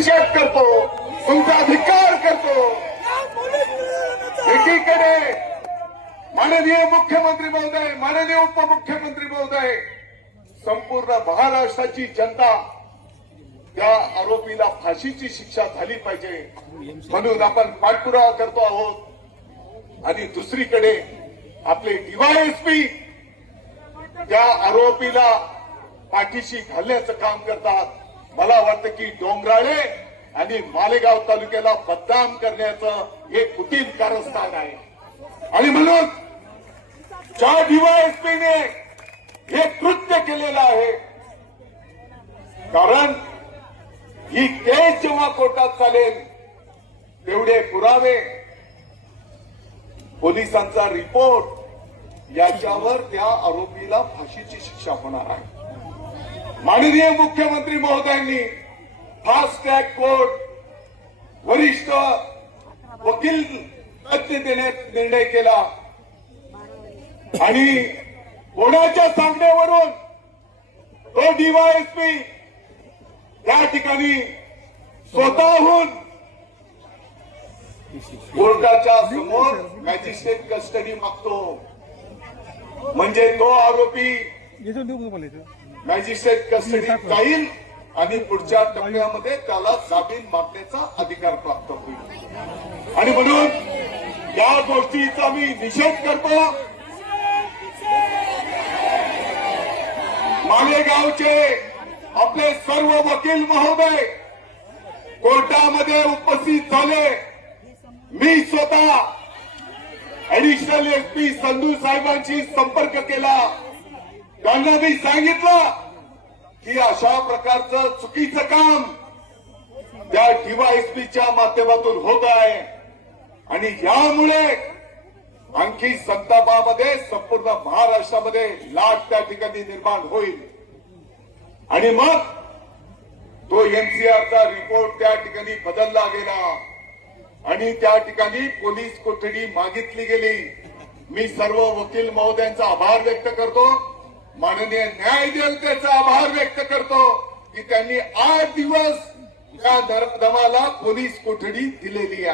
निषेध करतो, तुमचा अधिकार करतो। एकीकडे माननीय मुख्यमंत्री महोदय, माननीय उपमुख्यमंत्री महोदय, संपूर्ण महाराष्ट्राची जनता त्या आरोपीला फाशीची शिक्षा झाली पाहिजे म्हणून आपण पाठपुरावा करतो आहोत। आणि दुसरीकडे आपले डीवायएसपी त्या आरोपीला पाठीशी घालण्याचं काम करतात। मला वाटतं की डोंगराळे आणि मालेगाव तालुक्याला बदनाम करण्याचं हे कुटील कारस्थान आहे। आणि म्हणून ज्या डीवायएसपीने हे कृत्य केलेलं आहे, कारण ही केस जेव्हा कोर्टात चालेल तेवढे पुरावे, पोलिसांचा रिपोर्ट याच्यावर त्या आरोपीला फाशीची शिक्षा होणार आहे। माननीय मुख्यमंत्री महोदयांनी फास्ट ट्रॅक कोर्ट, वरिष्ठ वकील तज्ञ देण्यात निर्णय केला आणि कोणाच्या सांगण्यावरून तो डीवायएसपी त्या ठिकाणी स्वतःहून कोर्टाच्या समोर मॅजिस्ट्रेट कस्टडी मागतो। म्हणजे तो आरोपी मॅजिस्ट्रेट कस्टडीत जाईल आणि पुढच्या टप्प्यामध्ये त्याला जामीन मागण्याचा अधिकार प्राप्त होईल। आणि म्हणून या गोष्टीचा मी निषेध करतो। मालेगावचे आपले सर्व वकील महोदय कोर्टामध्ये उपस्थित झाले। मी स्वतः ऍडिशनल एसपी संधू साहेबांशी संपर्क केला, त्यांना मी सांगितलं की अशा प्रकारचं चुकीचं काम त्या डीवायएसपीच्या माध्यमातून होत आहे आणि यामुळे आणखी संतापामध्ये संपूर्ण महाराष्ट्रामध्ये लाट त्या ठिकाणी निर्माण होईल। आणि मग तो एनसीआरचा रिपोर्ट त्या ठिकाणी बदलला गेला आणि त्या ठिकाणी पोलीस कोठडी मागितली गेली। मी सर्व वकील महोदयांचा आभार व्यक्त करतो, माननीय न्यायदेवतेचा आभार व्यक्त करतो की त्यांनी 8 दिवस या नरदमाला पोलीस कोठडी दिलेली आहे।